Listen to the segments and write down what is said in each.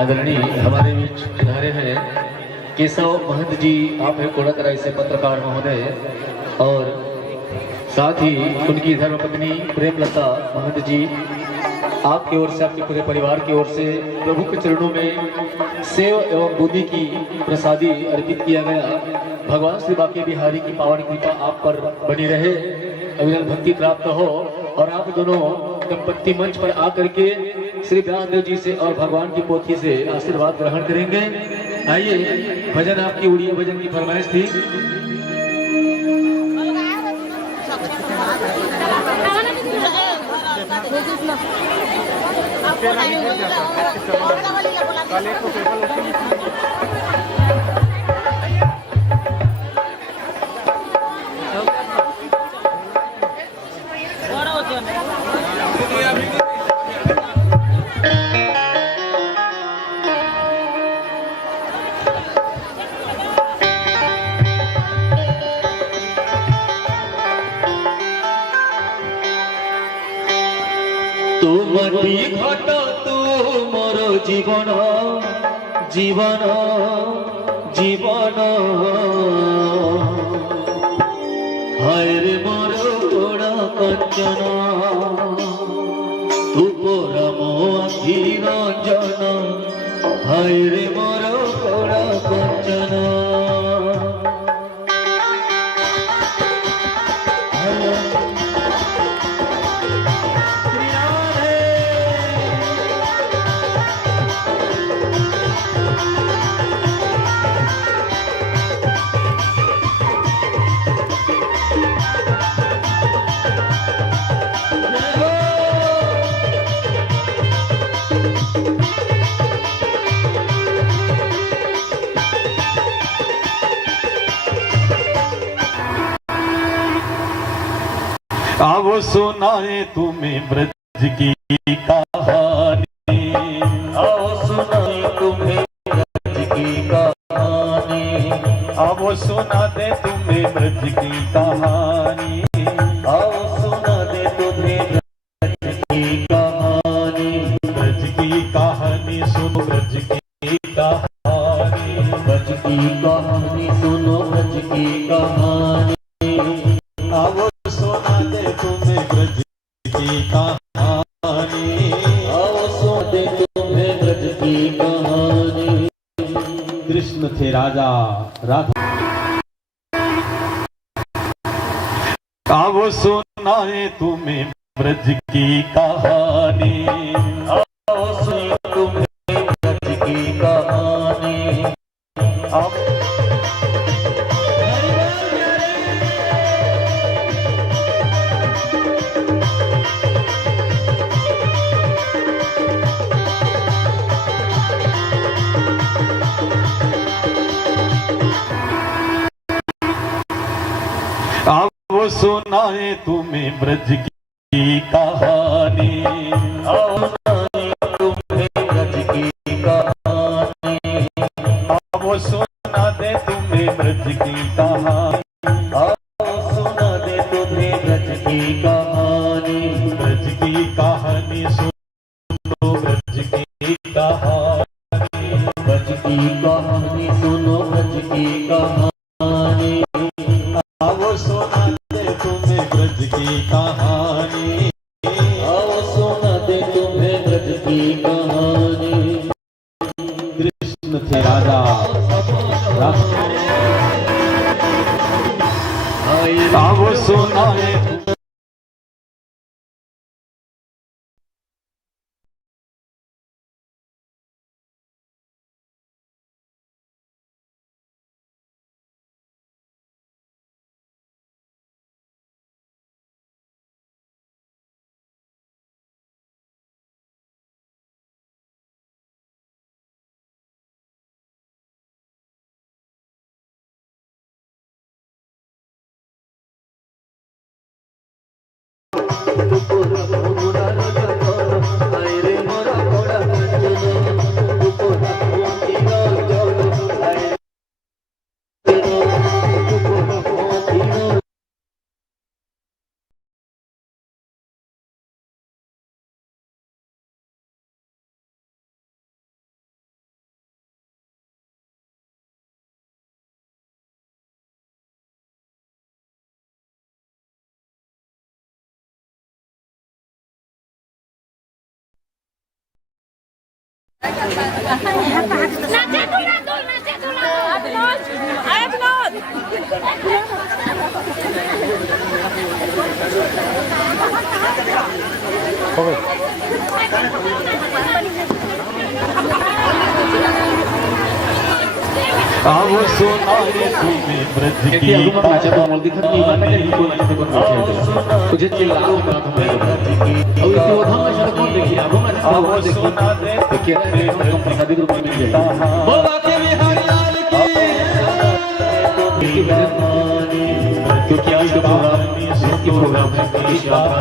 आदरणीय हमारे बीच पधारे हैं केशव महंत जी। आप हैं कोड़ातराई से पत्रकार महोदय, और साथ ही उनकी धर्मपत्नी प्रेमलता महंत जी। आपकी ओर से, आपके पूरे परिवार की ओर से प्रभु के चरणों में सेव एवं बूंदी की प्रसादी अर्पित किया गया। भगवान श्री बांके बिहारी की पावन कृपा आप पर बनी रहे, अविरल भक्ति प्राप्त हो, और आप दोनों दंपत्ति मंच पर आकर के श्री ब्यासदेव जी से और भगवान की पोथी से आशीर्वाद ग्रहण करेंगे। आइए, भजन आपकी उड़िया भजन की फरमाइश थी। तुमटी घट तू मोर जीवन जीवन जीवन हाय रे मोर गोड़ा कंचन तू परम आखि रंजन हाय रे मोर गोड़ा कंचन अब सुनाए तुम्हें ब्रज की कहानी, आओ सुनाए तुम्हें ब्रज की कहानी, अब सुना दे तुम्हें ब्रज की कहानी, आओ सुना दे तुम्हें ब्रज की कहानी, ब्रज की कहानी सुनो ब्रज की कहानी, ब्रज की कहानी सुनो ब्रज की कहानी, अब सुना दे तुम्हें ब्रज की कहानी, आओ सुना दे तुम्हें ब्रज की कहानी। कृष्ण थे राजा राधा, अब सुनाए तुम्हें ब्रज की कहानी, आओ सुना तुम्हें ब्रज की कहानी, अब अब सुनाए तुम्हें ब्रज की कहानी, आओ सुनाए तुम्हें ब्रज की कहानी, अब सुना दे तुम्हें ब्रज की कहानी, आओ सुना दे तुम्हें ब्रज की कहानी, ब्रज की कहानी सुनो ब्रज की कहानी, ब्रज की कहानी सुनो ब्रज की कहानी, अब सुना दे तुम्हें ब्रज की कहानी, आओ सुना दे तुम्हें ब्रज की कहानी। कृष्ण थे राजा राधा, अब सुनाए नाचे दूल्हा अपलोड अब सुनाए तुम्हें ब्रज की देखिए अगुमत नाचा तो अमल दिखत नहीं माने कि को नाचे को नाचे तुझे चिल्लाओ का हम और इसी उधाम नाचा तो कौन देखिए अगुमत नाचा देखिए हम प्रसादी रूप में मिल जाए बोला के बिहारी लाल की क्योंकि आज का प्रोग्राम है गणेश यात्रा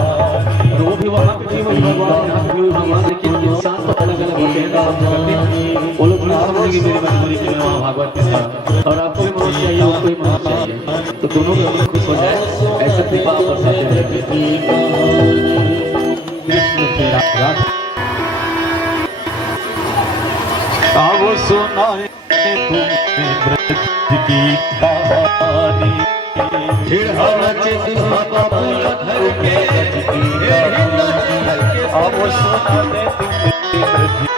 और वो भी वहाँ पे भी भगवान यहाँ पे भी भगवान लेकिन इंसान तो अलग अलग होते हैं वो लोग ना समझेंगे मेरी मजबूरी कि मैं वहाँ भागवत के साथ और आपको भी मदद चाहिए उसको भी मदद चाहिए तो दोनों भी अपने खुश हो जाए ऐसे कृपा आप बरसाते हैं अब सुनाए तुम्हें ब्रज की कहानी अब सुनाए तुम्हें ब्रज की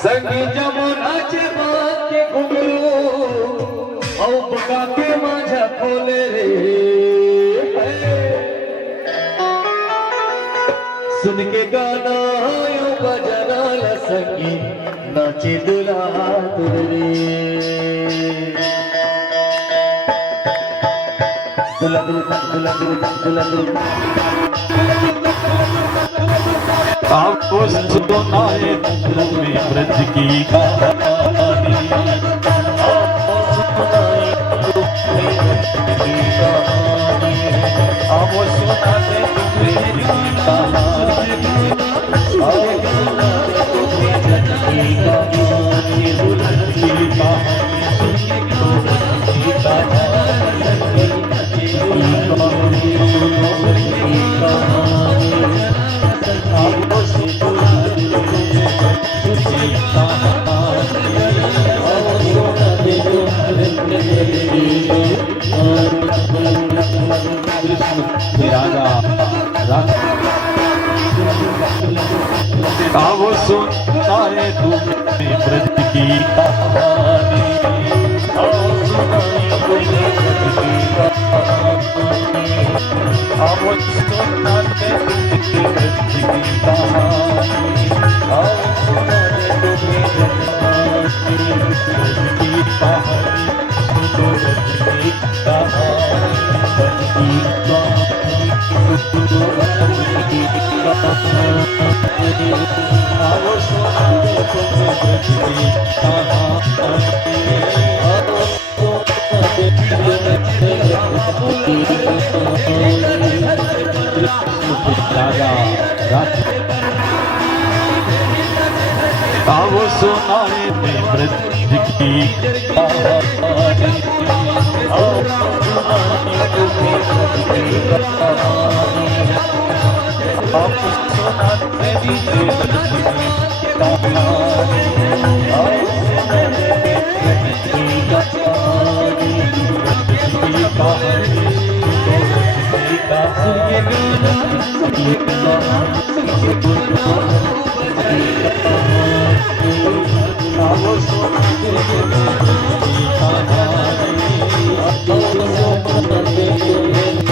संगी जमुनाचे बाके घुंगरू औ बका के माझा खोले रे सुन के गाना यो बजना ला संगी नाचे दुल्हा तुरे दुल्हा दुल्हा दुल्हा दुल्हा दुल्हा अब सुनाए तुम्हें ब्रज की कहानी अब सुनाए तुम्हें अब सुनाए तुम्हें ब्रज की कहानी अब सुनाए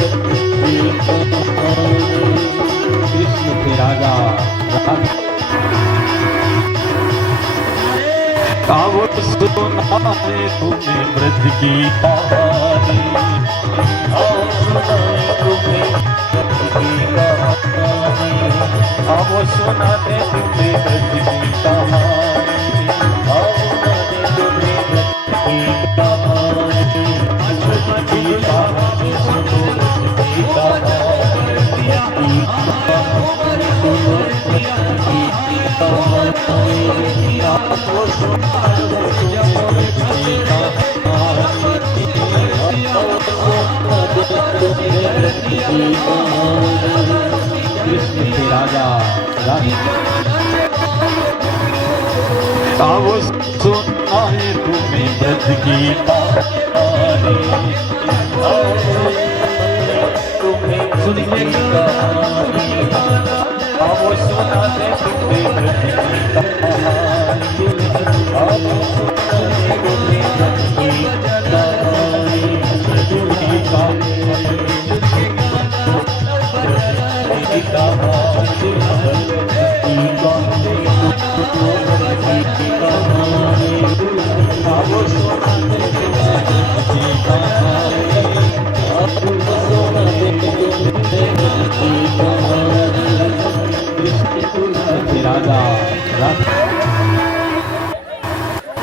तुम्हें ब्रज की कहानी अब सुनाए ब्रज की कहानी अब सुनाते अब सुनाए तुम्हें ब्रज की कहानी अब सुनाते तुम्हें ब्रज की कृष्ण के राजा अब सुनाए तुम्हें ब्रज की कहानी सुन के कहानी आओ सुना दे तुम्हें ब्रज की कहानी आओ सुना दे तुम्हें ब्रज की कहानी की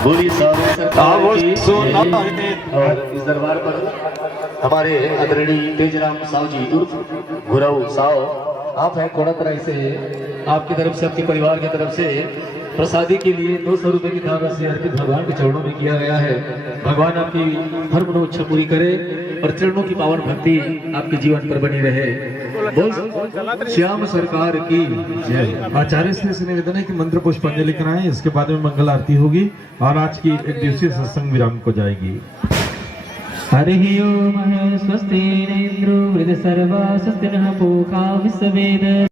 बोली आओ सुना और इस दरबार पर हमारे आदरणीय तेजराम साहु जी उर्फ गुरव साहु, आप हैं कोड़ातराई से, आपकी तरफ से, आपके परिवार की तरफ से प्रसादी के लिए 200 रुपए की धारा से अर्पित भगवान के चरणों में किया गया है। भगवान आपकी हर मनोइच्छा पूरी करे और चरणों की पावन भक्ति आपके जीवन पर बनी रहे। बोल श्याम सरकार की जय। आचार्य से निवेदन है कि मंत्र पुष्पांजलि कराएं, इसके बाद में मंगल आरती होगी और आज की एक दिवसीय सत्संग विराम को जाएगी। हरि ओम स्वस्ति इन्द्रो वृद सर्वा स्वस्ति नः पूषा विश्ववेद।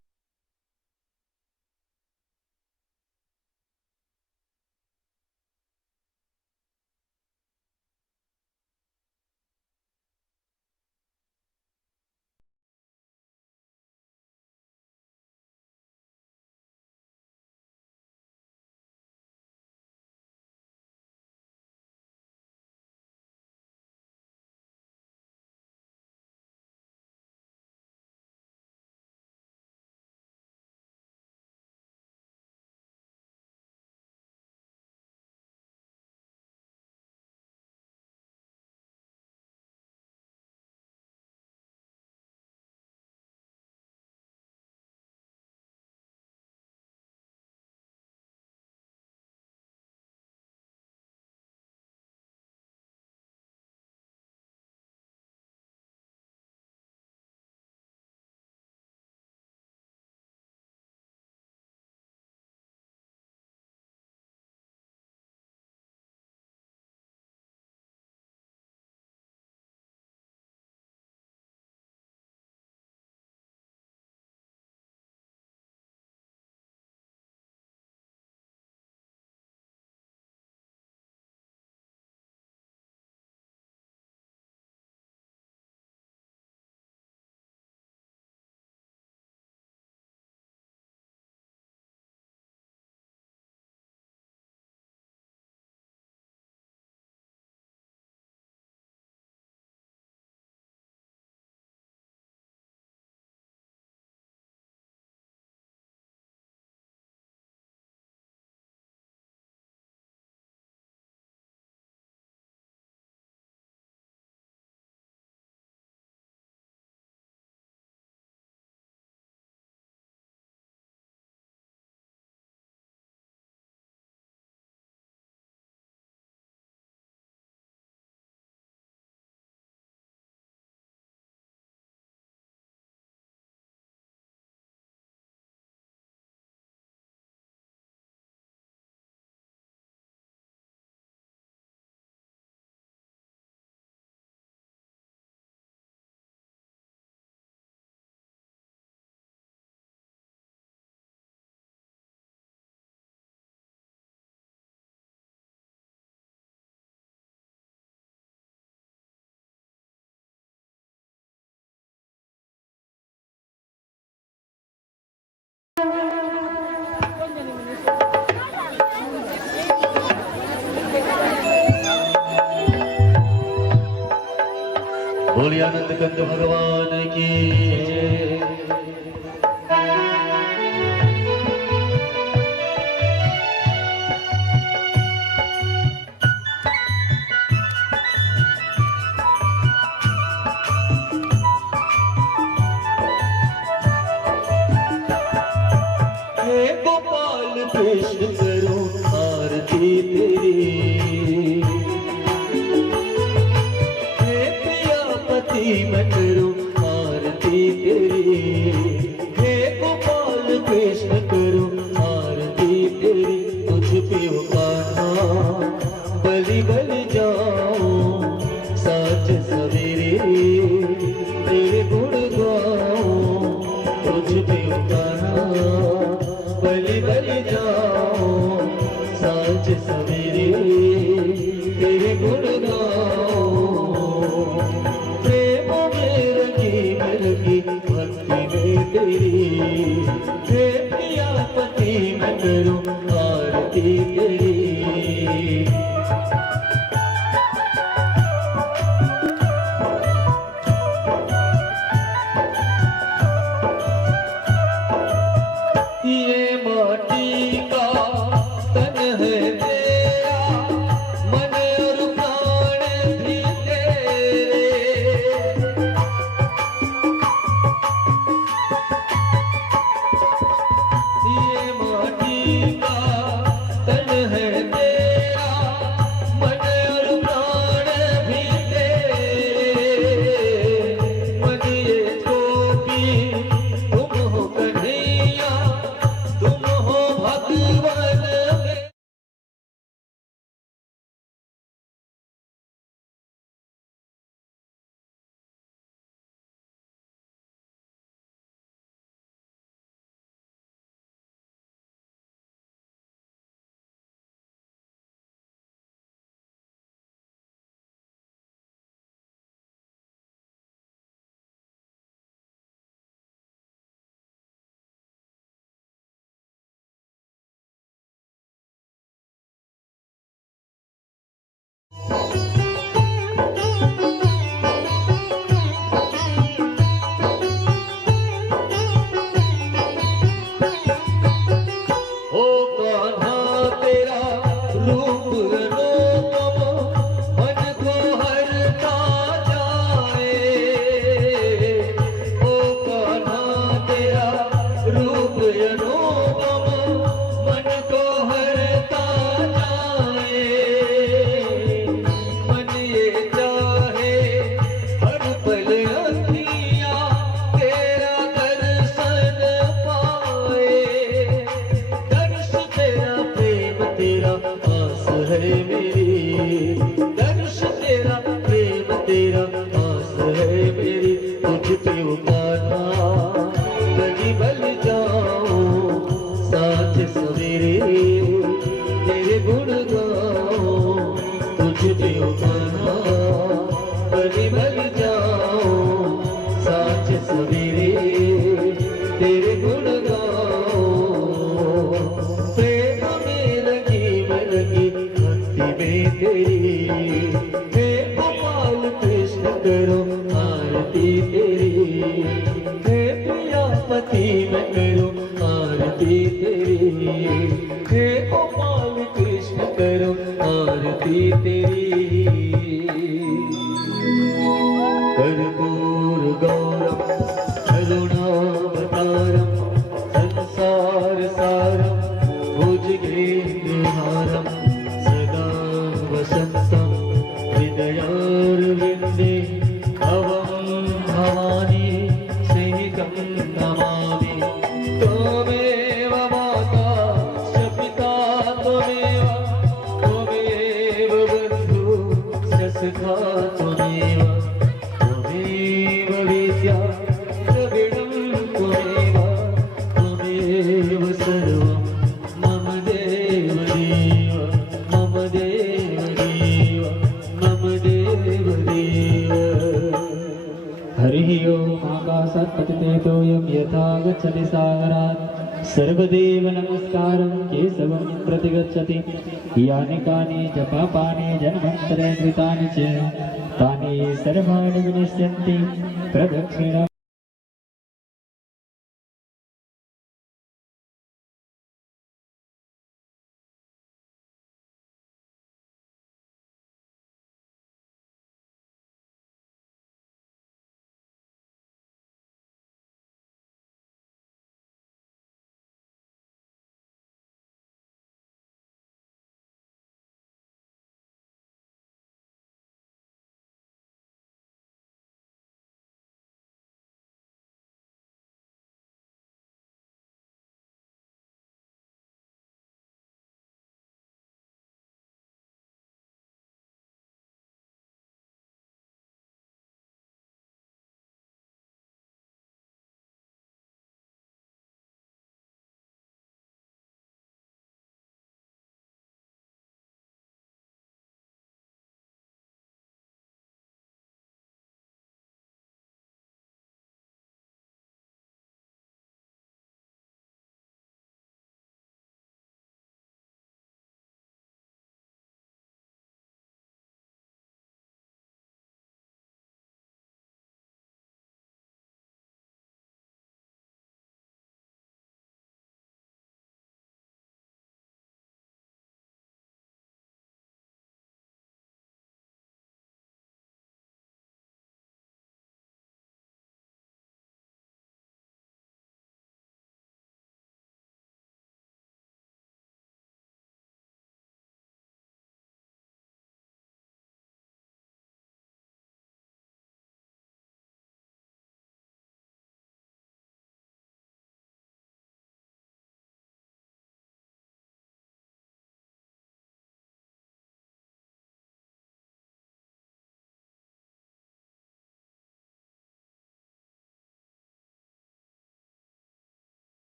बोलिए आनंद कंद भगवान की जय। हे गोपाल कृष्ण करो आरती तेरी, मैं करूं आरती तेरी। हे गोपाल कृष्ण करूं आरती तेरी, तुझ पे हो कान्हा बलि बलि जाऊं, साँझ सवेरे तेरे गुण गाऊं। भली भली जाओ साँझ सवेरे तेरे गुण गाओ प्रेम में लगी भक्ति में तेरी हे गोपाल कृष्ण करो आरती तेरी हे प्रियापति मैं करो आरती तेरी हे गोपाल कृष्ण करो आरती तेरी कर्पूर गौरम करुणावतारम संसार सारम भुजगेन्द्रहारम सदा वसंतम हृदयारविंदे भवं भवानी सहितं नमामि त्वमेव माता च पिता त्वमेव बन्धु च सखा त्वमेव विद्या द्रविणं त्वमेव सर्वं मम देव मम देव मम देव हरिः ओम् आकाशात् पतिते तोयं यथा गच्छति सागरात् सर्वदेव नमस्कारं केशवं प्रतिगच्छति यानि कानि च पापानि जन्मान्तरे कृतानि च तानि सर्वाणि विनश्यन्ति प्रदक्षिणम्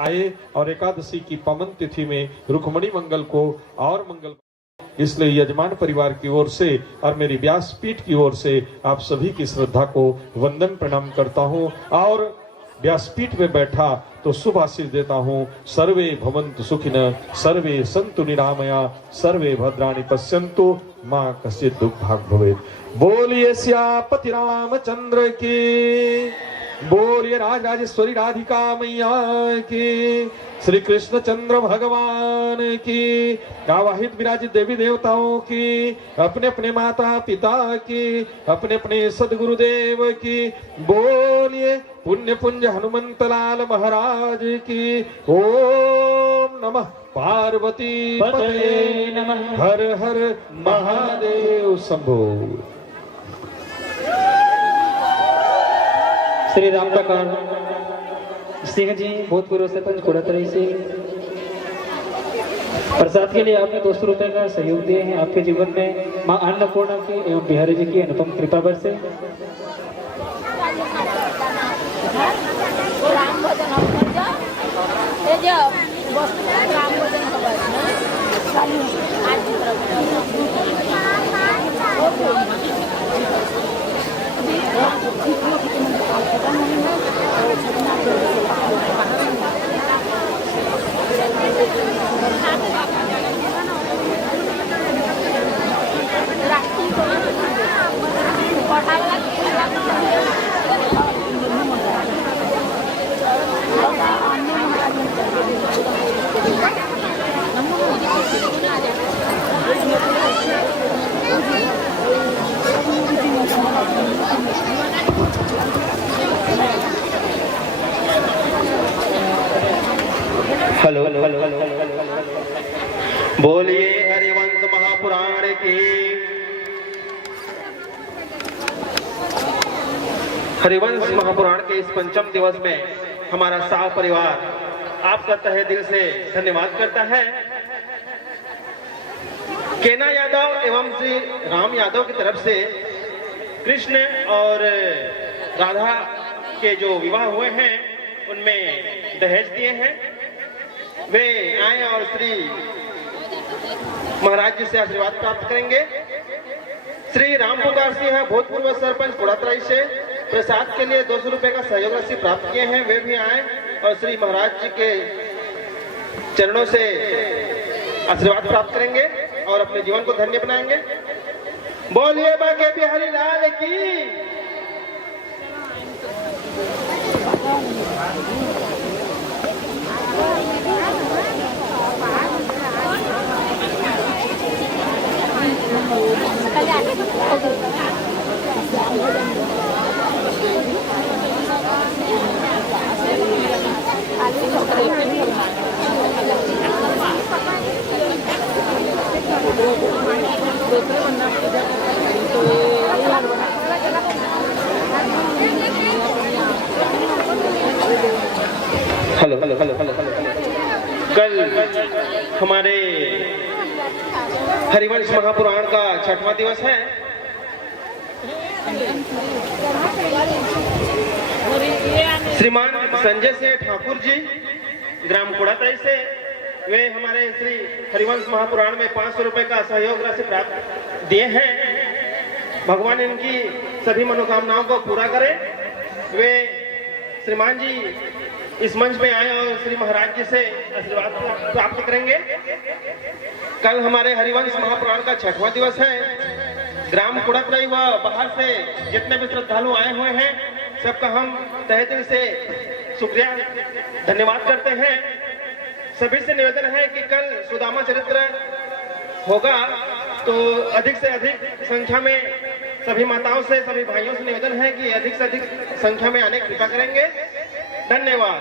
आए और एकादशी की पावन तिथि में रुक्मणी मंगल को और मंगल, इसलिए यजमान परिवार की ओर से और मेरी व्यासपीठ की ओर से आप सभी की श्रद्धा को वंदन प्रणाम करता हूं और व्यासपीठ में बैठा तो शुभ आशीष देता हूं। सर्वे भवन्तु सुखिनः, सर्वे सन्तु निरामया, सर्वे भद्राणि पश्यन्तु, मां कश्चित् दुर्भाग् भवेत्। बोलिए सियापति रामचंद्र की, बोलिए राजराजेश्वरी राधिका मैया की, श्री कृष्ण चंद्र भगवान की, आवाहित विराजित देवी देवताओं की, अपने अपने माता पिता की, अपने अपने सदगुरुदेव की, बोलिए पुण्य पुंज हनुमंत लाल महाराज की। ओम नमः पार्वती पतये नमः, हर हर महादेव शंभो। श्री राम प्रकार सिंह जी भूतपूर्व सरपंच कोड़ातराई से प्रसाद के लिए आपने 200 रुपए का सहयोग दिए हैं। आपके जीवन में मां अन्नपूर्णा की एवं बिहारी जी की अनुपम कृपा बरसे। राम भजन कर जा, ये जो राम भजन हेलो बोलिए हरिवंश महापुराण की। हरिवंश महापुराण के इस पंचम दिवस में हमारा साह परिवार आपका तहे दिल से धन्यवाद करता है। केना यादव एवं श्री राम यादव की तरफ से कृष्ण और राधा के जो विवाह हुए हैं उनमें दहेज दिए हैं। वे आए और श्री महाराज जी से आशीर्वाद प्राप्त करेंगे। श्री राम पुकार सिंह भूतपूर्व सरपंच कोड़ातराई से प्रसाद के लिए 200 रुपए का सहयोग राशि प्राप्त किए हैं। वे भी आए और श्री महाराज जी के चरणों से आशीर्वाद प्राप्त करेंगे और अपने जीवन को धन्य बनाएंगे। बोलिए बाके बिहारी लाल की। हेलो हेलो हेलो हेलो कल हमारे हरिवंश महापुराण का 6वां दिवस है। श्रीमान संजय से ठाकुर जी ग्राम कोड़ातराई से वे हमारे श्री हरिवंश महापुराण में 500 रुपए का सहयोग राशि प्राप्त दिए हैं। भगवान इनकी सभी मनोकामनाओं को पूरा करे। वे श्रीमान जी इस मंच में आए और श्री महाराज जी से आशीर्वाद प्राप्त करेंगे। कल हमारे हरिवंश महापुराण का 6वां दिवस है। ग्राम कोड़ातराई व बाहर से जितने भी श्रद्धालु आए हुए हैं सबका हम तहे दिल से शुक्रिया धन्यवाद करते हैं। सभी से निवेदन है कि कल सुदामा चरित्र होगा तो अधिक से अधिक संख्या में सभी माताओं से सभी भाइयों से निवेदन है कि अधिक से अधिक संख्या में आने की कृपा करेंगे। धन्यवाद।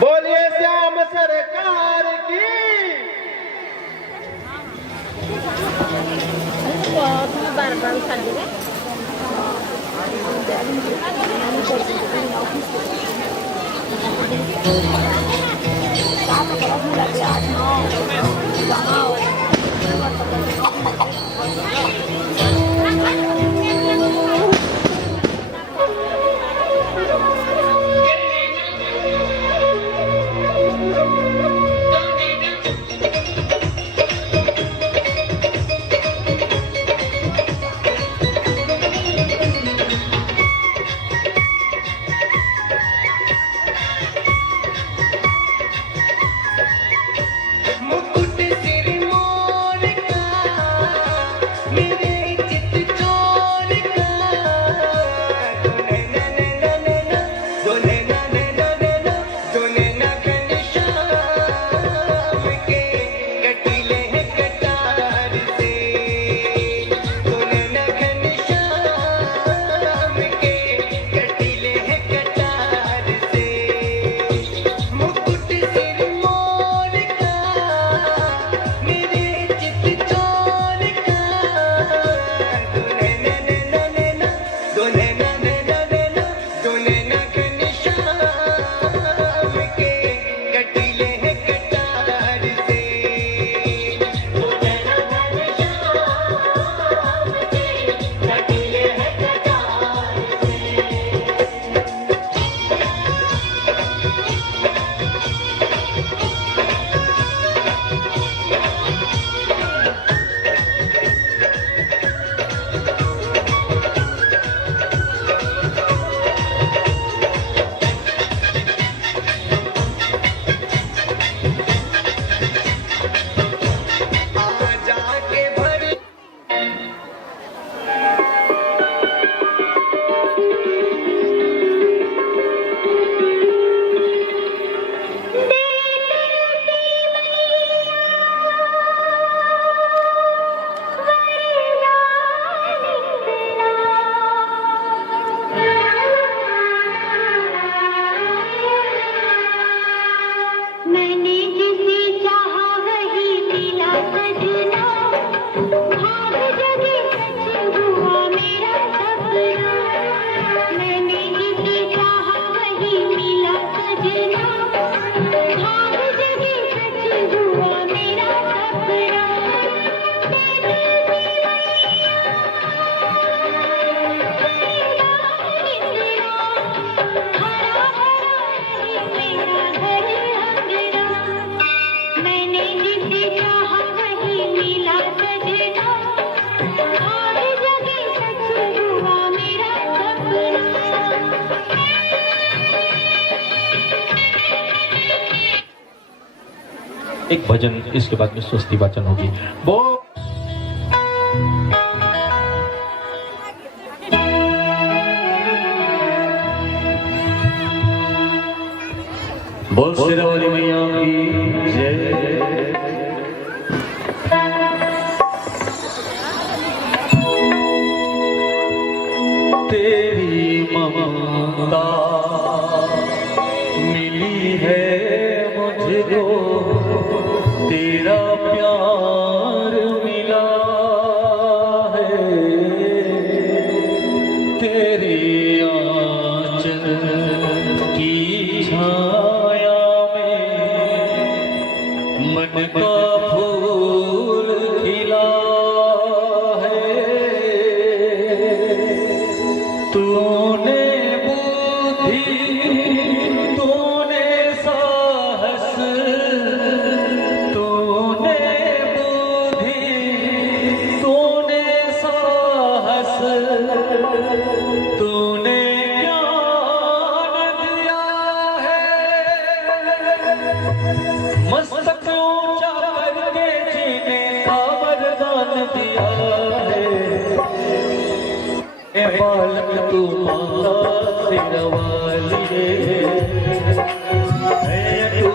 बोलिए श्याम सरकार की। एक भजन, इसके बाद में स्वस्ति वाचन होगी। बोल शेरावाली मैया की जय। तेरी ममता मिली है मुझको, तेरा प्यार मिला है, तेरे आंचल की छाया में मन का फूल खिला है। तूने बुद्धि, तूने साहस, तूने बुद्धि, तूने साहस, तूने ज्ञान दिया है। मस्तक ऊंचा करके जीने का वरदान दिया है। ए बालक तू माता शेरावाली है, तू